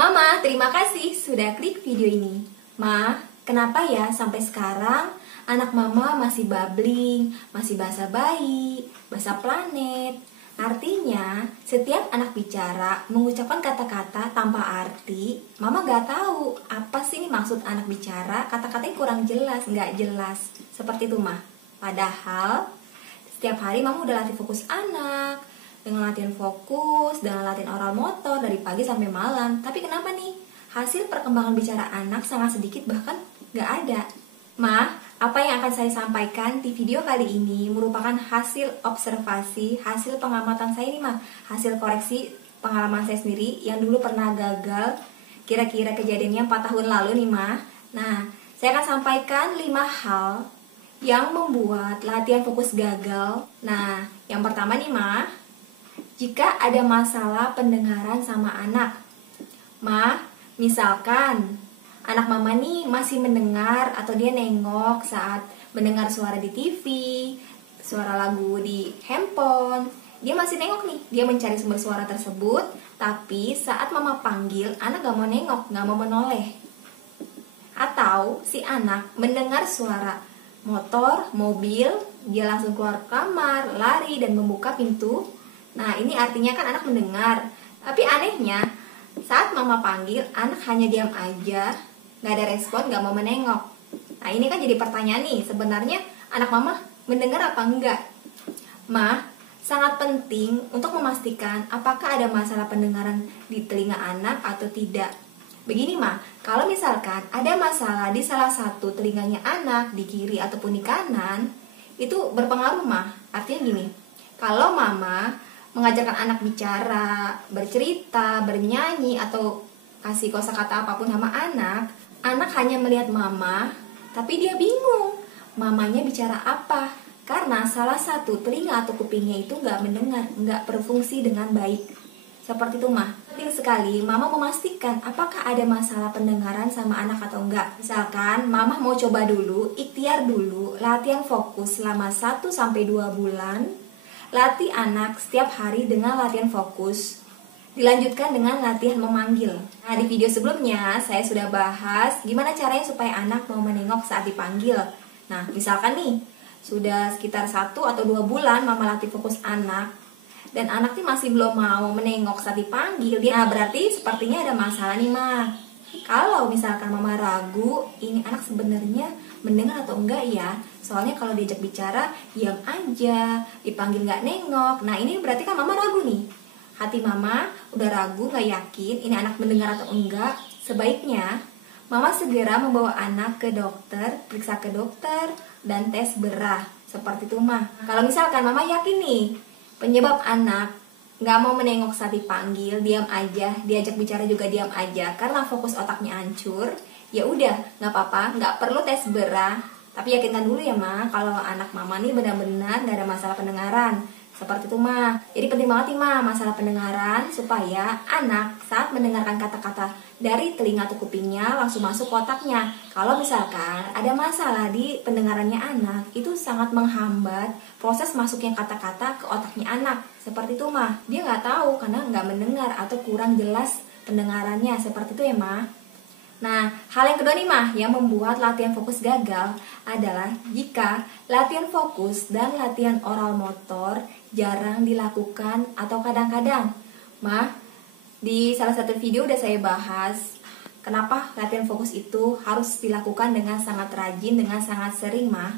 Mama, terima kasih sudah klik video ini. Ma, kenapa ya sampai sekarang anak mama masih babbling, masih bahasa bayi, bahasa planet? Artinya, setiap anak bicara mengucapkan kata-kata tanpa arti. Mama gak tahu apa sih ini maksud anak bicara, kata-katanya kurang jelas, gak jelas. Seperti itu, Ma. Padahal, setiap hari mama udah latih fokus anak, dengan latihan fokus, dengan latihan oral motor dari pagi sampai malam. Tapi kenapa nih? Hasil perkembangan bicara anak sangat sedikit, bahkan gak ada. Ma, apa yang akan saya sampaikan di video kali ini merupakan hasil observasi, hasil pengamatan saya nih, Ma. Hasil koreksi pengalaman saya sendiri yang dulu pernah gagal, kira-kira kejadiannya 4 tahun lalu nih, Ma. Nah, saya akan sampaikan 5 hal yang membuat latihan fokus gagal. Nah, yang pertama nih, Ma, jika ada masalah pendengaran sama anak. Ma, misalkan anak mama nih masih mendengar atau dia nengok saat mendengar suara di TV, suara lagu di handphone. Dia masih nengok nih, dia mencari sumber suara tersebut, tapi saat mama panggil, anak gak mau nengok, gak mau menoleh. Atau si anak mendengar suara motor, mobil, dia langsung keluar kamar, lari dan membuka pintu. Nah, ini artinya kan anak mendengar. Tapi anehnya, saat mama panggil, anak hanya diam aja, gak ada respon, gak mau menengok. Nah, ini kan jadi pertanyaan nih, sebenarnya anak mama mendengar apa enggak? Ma, sangat penting untuk memastikan apakah ada masalah pendengaran di telinga anak atau tidak. Begini, Ma, kalau misalkan ada masalah di salah satu telinganya anak, di kiri ataupun di kanan, itu berpengaruh, Ma. Artinya gini, kalau mama mengajarkan anak bicara, bercerita, bernyanyi, atau kasih kosakata apapun sama anak hanya melihat mama, tapi dia bingung mamanya bicara apa, karena salah satu telinga atau kupingnya itu nggak mendengar, nggak berfungsi dengan baik. Seperti itu, Ma. Penting sekali mama memastikan apakah ada masalah pendengaran sama anak atau enggak. Misalkan mama mau coba dulu, ikhtiar dulu, latihan fokus selama 1-2 bulan. Latih anak setiap hari dengan latihan fokus. Dilanjutkan dengan latihan memanggil. Nah, di video sebelumnya saya sudah bahas gimana caranya supaya anak mau menengok saat dipanggil. Nah, misalkan nih, sudah sekitar 1-2 bulan mama latih fokus anak, dan anak nih masih belum mau menengok saat dipanggil. Nah, berarti sepertinya ada masalah nih, Ma. Kalau misalkan mama ragu, ini anak sebenarnya mendengar atau enggak ya? Soalnya kalau diajak bicara, diam aja, dipanggil nggak nengok. Nah, ini berarti kan mama ragu nih. Hati mama udah ragu, nggak yakin ini anak mendengar atau enggak. Sebaiknya mama segera membawa anak ke dokter, periksa ke dokter, dan tes berah. Seperti itu, Ma. Kalau misalkan mama yakin nih, penyebab anak nggak mau menengok saat dipanggil, diam aja, diajak bicara juga diam aja, karena fokus otaknya hancur, ya udah, nggak apa-apa, nggak perlu tes berah. Tapi yakinkan dulu ya, Ma, kalau anak mama nih benar-benar nggak ada masalah pendengaran. Seperti itu, Ma. Jadi penting banget nih, Ma, masalah pendengaran, supaya anak saat mendengarkan kata-kata dari telinga atau kupingnya langsung masuk ke otaknya. Kalau misalkan ada masalah di pendengarannya anak, itu sangat menghambat proses masuknya kata-kata ke otaknya anak. Seperti itu, Ma. Dia nggak tahu karena nggak mendengar atau kurang jelas pendengarannya. Seperti itu ya, Ma. Nah, hal yang kedua nih, Ma, yang membuat latihan fokus gagal adalah jika latihan fokus dan latihan oral motor jarang dilakukan atau kadang-kadang. Ma, di salah satu video udah saya bahas kenapa latihan fokus itu harus dilakukan dengan sangat rajin, dengan sangat sering, Ma.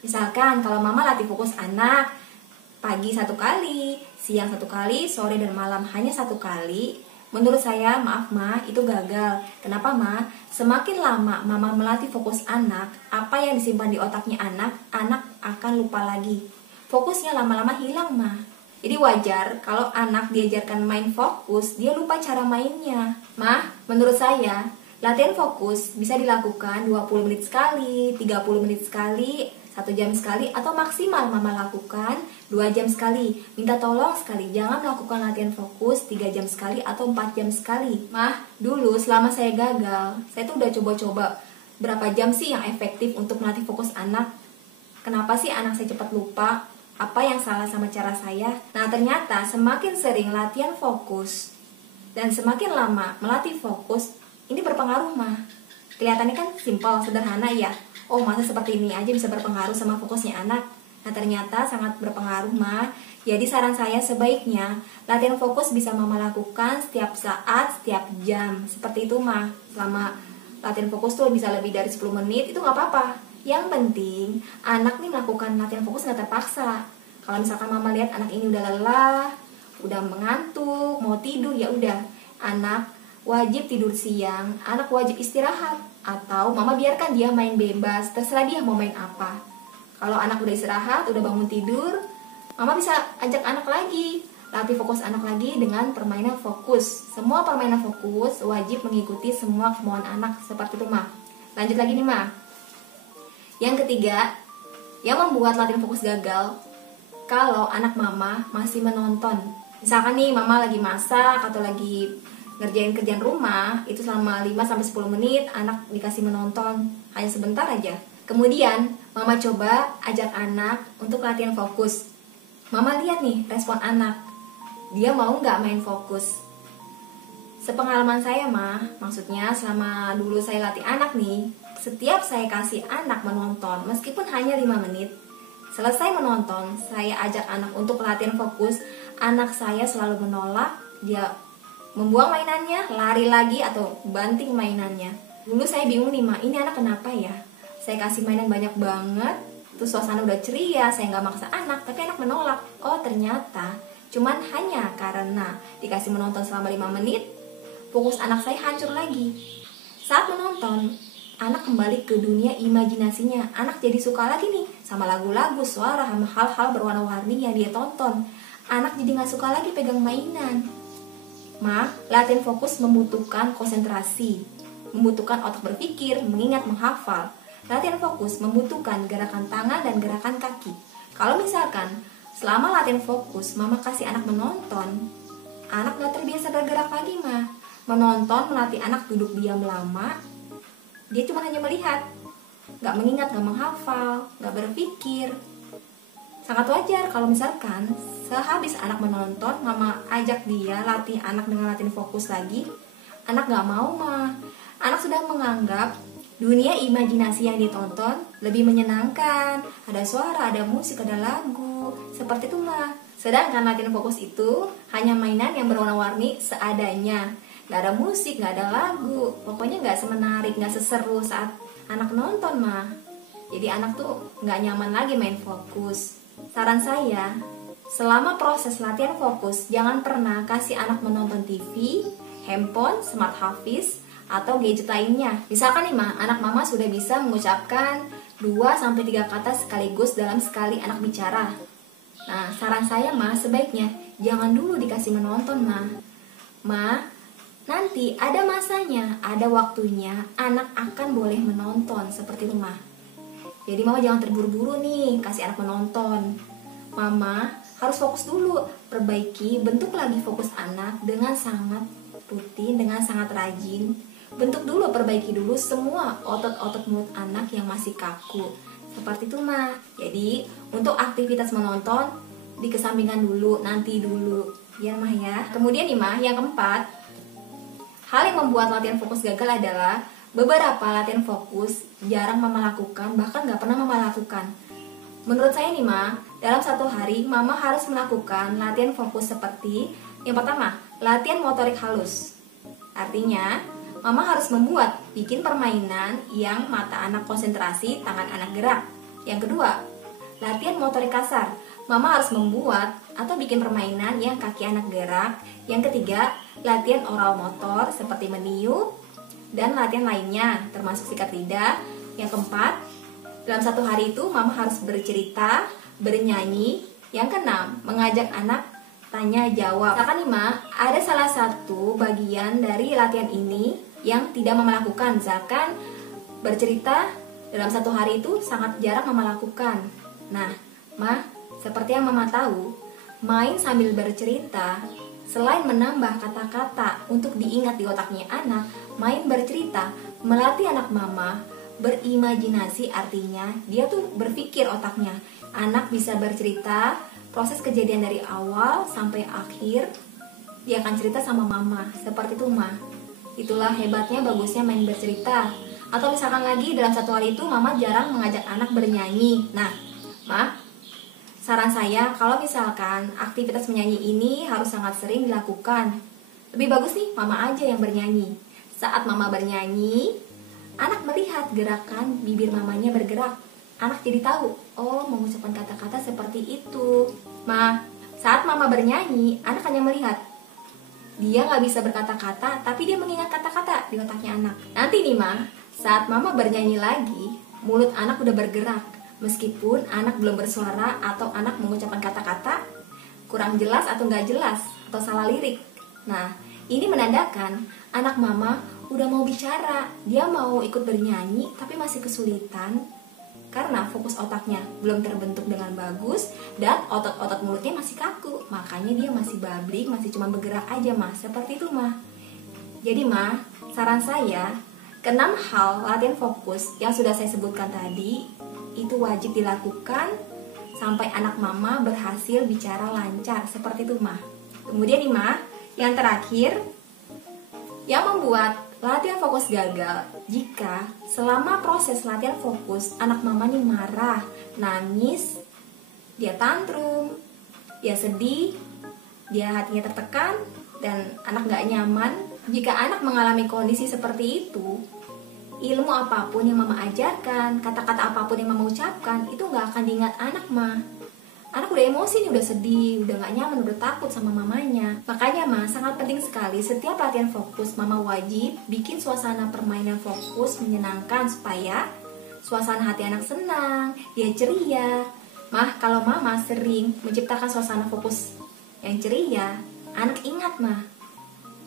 Misalkan kalau mama latih fokus anak pagi 1 kali, siang 1 kali, sore dan malam hanya 1 kali, menurut saya, maaf, Ma, itu gagal. Kenapa, Ma? Semakin lama mama melatih fokus anak, apa yang disimpan di otaknya anak akan lupa lagi. Fokusnya lama-lama hilang, Ma. Jadi wajar kalau anak diajarkan main fokus, dia lupa cara mainnya. Ma, menurut saya, latihan fokus bisa dilakukan 20 menit sekali, 30 menit sekali, 1 jam sekali, atau maksimal mama lakukan 2 jam sekali. Minta tolong sekali, jangan melakukan latihan fokus 3 jam sekali atau 4 jam sekali. Mah, dulu selama saya gagal, saya tuh udah coba-coba berapa jam sih yang efektif untuk melatih fokus anak. Kenapa sih anak saya cepat lupa? Apa yang salah sama cara saya? Nah, ternyata semakin sering latihan fokus Dan semakin lama melatih fokus, ini berpengaruh mah. Kelihatannya kan simpel, sederhana ya. Oh, masa seperti ini aja bisa berpengaruh sama fokusnya anak? Nah, ternyata sangat berpengaruh mah. Jadi saran saya sebaiknya latihan fokus bisa mama lakukan setiap saat, setiap jam. Seperti itu mah. Selama latihan fokus tuh bisa lebih dari 10 menit, itu gak apa-apa. Yang penting anak nih melakukan latihan fokus gak terpaksa. Kalau misalkan mama lihat anak ini udah lelah, udah mengantuk, mau tidur, ya udah, anak wajib tidur siang, anak wajib istirahat, atau mama biarkan dia main bebas, terserah dia mau main apa. Kalau anak udah istirahat, udah bangun tidur, mama bisa ajak anak lagi, latih fokus anak lagi dengan permainan fokus. Semua permainan fokus wajib mengikuti semua kemauan anak, seperti itu mah. Lanjut lagi nih mah. Yang ketiga, yang membuat latihan fokus gagal, kalau anak mama masih menonton. Misalkan nih mama lagi masak atau lagi ngerjain kerjaan rumah, itu selama 5-10 menit anak dikasih menonton hanya sebentar aja. Kemudian mama coba ajak anak untuk latihan fokus. Mama lihat nih respon anak, dia mau nggak main fokus. Sepengalaman saya mah, maksudnya selama dulu saya latih anak nih, setiap saya kasih anak menonton meskipun hanya 5 menit, selesai menonton, saya ajak anak untuk latihan fokus. Anak saya selalu menolak, dia membuang mainannya, lari lagi atau banting mainannya. Dulu saya bingung nih, Ma, ini anak kenapa ya? Saya kasih mainan banyak banget, terus suasana udah ceria, saya nggak maksa anak, tapi anak menolak. Oh, ternyata cuman hanya karena dikasih menonton selama 5 menit, fokus anak saya hancur lagi. Saat menonton, anak kembali ke dunia imajinasinya. Anak jadi suka lagi nih sama lagu-lagu, suara, sama hal-hal berwarna-warni yang dia tonton. Anak jadi gak suka lagi pegang mainan. Latihan fokus membutuhkan konsentrasi, membutuhkan otak berpikir, mengingat, menghafal. Latihan fokus membutuhkan gerakan tangan dan gerakan kaki. Kalau misalkan selama latihan fokus mama kasih anak menonton, anak gak terbiasa bergerak lagi mah. Menonton melatih anak duduk diam lama, dia cuma hanya melihat, gak mengingat, gak menghafal, gak berpikir. Sangat wajar kalau misalkan sehabis anak menonton, mama ajak dia latih anak dengan latihan fokus lagi, anak gak mau mah. Anak sudah menganggap dunia imajinasi yang ditonton lebih menyenangkan, ada suara, ada musik, ada lagu, seperti itu mah. Sedangkan latihan fokus itu hanya mainan yang berwarna-warni seadanya, gak ada musik, gak ada lagu, pokoknya gak semenarik, gak seseru saat anak nonton mah. Jadi anak tuh gak nyaman lagi main fokus. Saran saya, selama proses latihan fokus, jangan pernah kasih anak menonton TV, handphone, smart hafiz, atau gadget lainnya. Misalkan nih mah, anak mama sudah bisa mengucapkan 2-3 kata sekaligus dalam sekali anak bicara. Nah, saran saya mah sebaiknya jangan dulu dikasih menonton mah. Nanti ada masanya, ada waktunya anak akan boleh menonton, seperti itu mah. Jadi mama jangan terburu-buru nih kasih anak menonton. Mama harus fokus dulu, perbaiki, bentuk lagi fokus anak dengan sangat rutin, dengan sangat rajin. Bentuk dulu, perbaiki dulu semua otot-otot mulut anak yang masih kaku, seperti itu mah. Jadi untuk aktivitas menonton dikesampingkan dulu, nanti dulu ya mah ya. Kemudian nih mah, yang keempat, hal yang membuat latihan fokus gagal adalah beberapa latihan fokus jarang mama lakukan, bahkan gak pernah mama lakukan. Menurut saya nih mah, dalam satu hari mama harus melakukan latihan fokus seperti yang pertama, latihan motorik halus. Artinya, mama harus bikin permainan yang mata anak konsentrasi, tangan anak gerak. Yang kedua, latihan motorik kasar. Mama harus membuat atau bikin permainan yang kaki anak gerak. Yang ketiga, latihan oral motor seperti meniup dan latihan lainnya termasuk sikat lidah. Yang keempat, dalam satu hari itu mama harus bercerita, bernyanyi. Yang keenam, mengajak anak tanya jawab. Misalkan nih Ma, ada salah satu bagian dari latihan ini yang tidak mama lakukan. Misalkan bercerita dalam satu hari itu sangat jarang mama lakukan. Nah, Ma, seperti yang mama tahu, main sambil bercerita selain menambah kata-kata untuk diingat di otaknya anak, main bercerita melatih anak mama berimajinasi. Artinya dia tuh berpikir otaknya. Anak bisa bercerita proses kejadian dari awal sampai akhir dia akan cerita sama mama. Seperti itu, Ma. Itulah hebatnya bagusnya main bercerita. Atau misalkan lagi dalam satu hari itu mama jarang mengajak anak bernyanyi. Nah, Ma, saran saya kalau misalkan aktivitas menyanyi ini harus sangat sering dilakukan. Lebih bagus nih mama aja yang bernyanyi. Saat mama bernyanyi, anak melihat gerakan bibir mamanya bergerak. Anak jadi tahu, oh mengucapkan kata-kata seperti itu. Ma, saat mama bernyanyi, anak hanya melihat. Dia nggak bisa berkata-kata, tapi dia mengingat kata-kata di otaknya anak. Nanti nih Ma, saat mama bernyanyi lagi, mulut anak udah bergerak. Meskipun anak belum bersuara atau anak mengucapkan kata-kata kurang jelas atau nggak jelas atau salah lirik. Nah, ini menandakan anak mama udah mau bicara. Dia mau ikut bernyanyi tapi masih kesulitan karena fokus otaknya belum terbentuk dengan bagus dan otot-otot mulutnya masih kaku. Makanya dia masih bablik, masih cuma bergerak aja, Ma. Seperti itu, Ma. Jadi, Ma, saran saya, ke-6 hal latihan fokus yang sudah saya sebutkan tadi itu wajib dilakukan sampai anak mama berhasil bicara lancar. Seperti itu, Ma. Kemudian nih, Ma, yang terakhir, yang membuat latihan fokus gagal jika selama proses latihan fokus anak mama nih marah, nangis, dia tantrum, dia sedih, dia hatinya tertekan, dan anak gak nyaman. Jika anak mengalami kondisi seperti itu, ilmu apapun yang mama ajarkan, kata-kata apapun yang mama ucapkan, itu gak akan diingat anak, Ma. Anak udah emosi nih, udah sedih, udah gak nyaman, udah takut sama mamanya. Makanya, Ma, sangat penting sekali setiap latihan fokus mama wajib bikin suasana permainan fokus menyenangkan supaya suasana hati anak senang, dia ceria. Ma, kalau mama sering menciptakan suasana fokus yang ceria, anak ingat, Ma,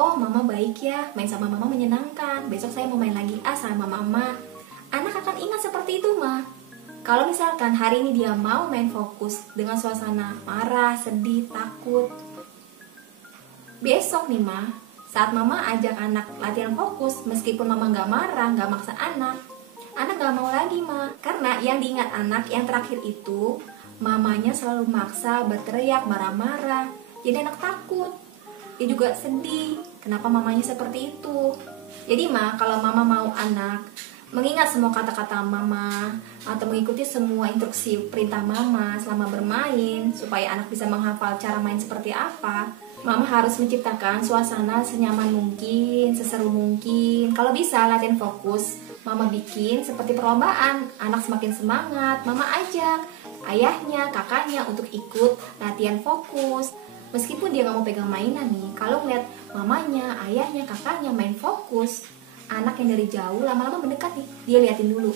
oh mama baik ya, main sama mama menyenangkan, besok saya mau main lagi sama mama. Anak akan ingat seperti itu, Ma. Kalau misalkan hari ini dia mau main fokus dengan suasana marah, sedih, takut, besok nih, Ma, saat mama ajak anak latihan fokus, meskipun mama gak marah, gak maksa anak gak mau lagi, Ma. Karena yang diingat anak yang terakhir itu, mamanya selalu maksa, berteriak, marah-marah. Jadi anak takut, dia juga sedih, kenapa mamanya seperti itu. Jadi, Ma, kalau mama mau anak mengingat semua kata-kata mama atau mengikuti semua instruksi perintah mama selama bermain supaya anak bisa menghafal cara main seperti apa, mama harus menciptakan suasana senyaman mungkin, seseru mungkin. Kalau bisa latihan fokus, mama bikin seperti perlombaan. Anak semakin semangat, mama ajak ayahnya, kakaknya untuk ikut latihan fokus. Meskipun dia gak mau pegang mainan nih, kalau ngeliat mamanya, ayahnya, kakaknya main fokus, anak yang dari jauh lama-lama mendekat nih, dia liatin dulu.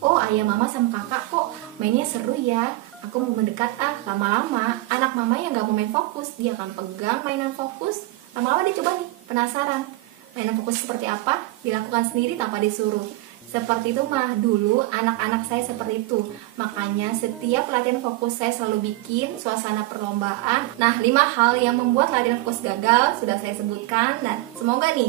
Oh, ayah mama sama kakak kok mainnya seru ya, aku mau mendekat. Lama-lama anak mama yang gak mau main fokus, dia akan pegang mainan fokus. Lama-lama dia coba nih, penasaran mainan fokus seperti apa, dilakukan sendiri tanpa disuruh. Seperti itu, Mah, dulu anak-anak saya seperti itu. Makanya setiap latihan fokus saya selalu bikin suasana perlombaan. Nah, 5 hal yang membuat latihan fokus gagal sudah saya sebutkan. Dan semoga nih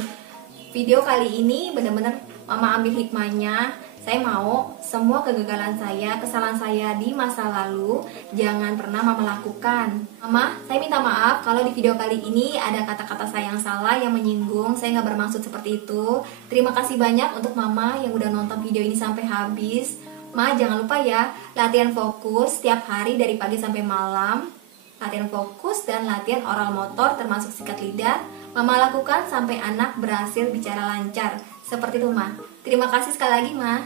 video kali ini benar-benar Mama ambil hikmahnya. Saya mau semua kegagalan saya, kesalahan saya di masa lalu jangan pernah Mama lakukan. Mama, saya minta maaf kalau di video kali ini ada kata-kata saya yang salah, yang menyinggung. Saya nggak bermaksud seperti itu. Terima kasih banyak untuk Mama yang udah nonton video ini sampai habis. Ma, jangan lupa ya, latihan fokus setiap hari dari pagi sampai malam. Latihan fokus dan latihan oral motor termasuk sikat lidah Mama lakukan sampai anak berhasil bicara lancar. Seperti itu, Ma. Terima kasih sekali lagi, Ma.